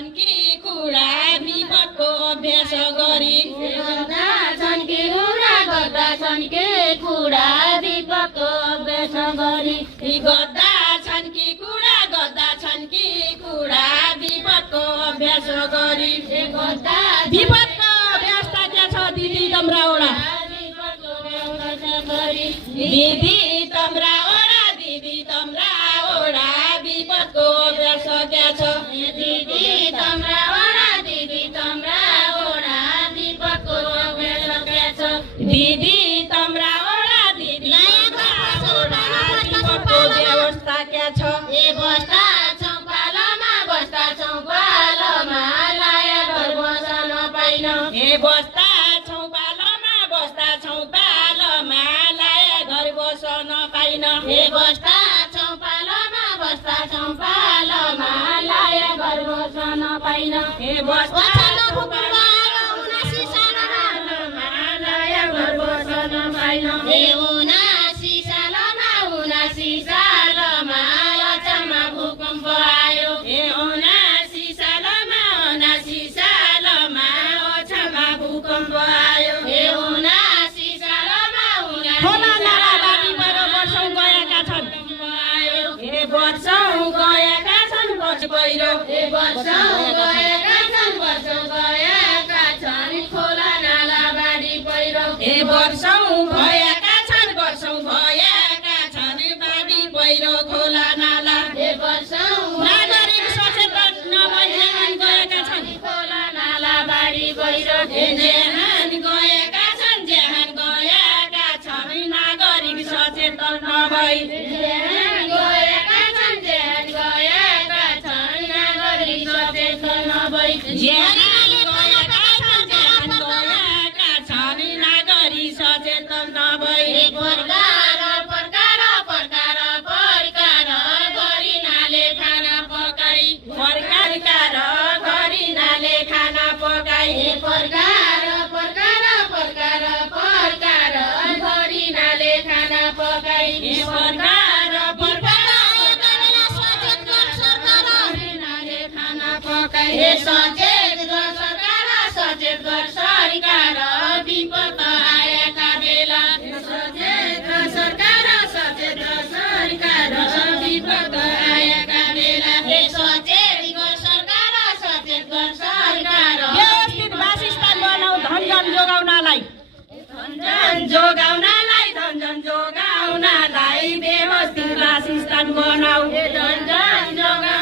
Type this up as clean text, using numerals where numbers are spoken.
छन् कि कुरा विपदको अभ्यास गरी गर्दा छन् कि कुरा गर्दा छन् कि कुरा विपदको अभ्यास गरी गर्दा छन् कि कुरा गर्दा छन् कि कुरा विपदको अभ्यास गरी गर्दा विपदको अभ्यासता के छ दिदी तम्राओडा विपदको अभ्यास गरी दिदी तम्राओडा दिदी तम्राओडा विपदको अभ्यास के छ दिदी तम्राओडा दिदी तम्राओडा विपदको अभ्यास के छ दिदी तम्राओडा दिदी तम्राओडा विपदको व्यवस्था के छ ए बस्दा छौँ पालोमा बस्दा छौँ पालोमा लाया घर बस्न पाइन ए बस्दा छौँ पालोमा बस्दा छौँ पालोमा लाया घर बस्न पाइन ए बस्दा छौँ पालोमा बस्दा छौँ पालोमा लाया घर बस्न पाइन ए बस्दा छौँ पालोमा लाया घर बस्न पाइन ए उनासी सालमा अचम्म भूकम्प आयो ए 79 सालमा अचम्म भूकम्प आयो ए 79 सालमा खोला नाला बारी पहिरो वर्षौँ गएका छन् आयो ए वर्षौँ गएका छन् वर्ष पहिरो ए वर्षौँ गएका छन् खोला नाला बाढी पहिरो ए वर्षौँ भएका छन् बाढी पहिरो खोला नाला ए वर्षौँ नागरिक सचेतन नभई जेहान गएका छन् खोला नाला बाढी पहिरो ए जेहान गएका छन् नागरिक सचेतन नभई जेहान गएका छन् नागरिक सचेतन नभई जेहान गएका छन् नागरिक सचेतन नभई प्रकार गरिनाले खाना पकाई प्रकार गरिनाले खाना पकाई प्रकार गरिनाले खाना पकाई गरिनाले खाना पकाई सचेत गर सरकार विपद आएका बेला सचेत गर सरकार विपद आएका बेला सचेत गर सरकार व्यवस्थित वासस्थान बनाऊ धनजन जोगाउनलाई व्यवस्थित वासस्थान बनाऊ धनजन जोगाउनलाई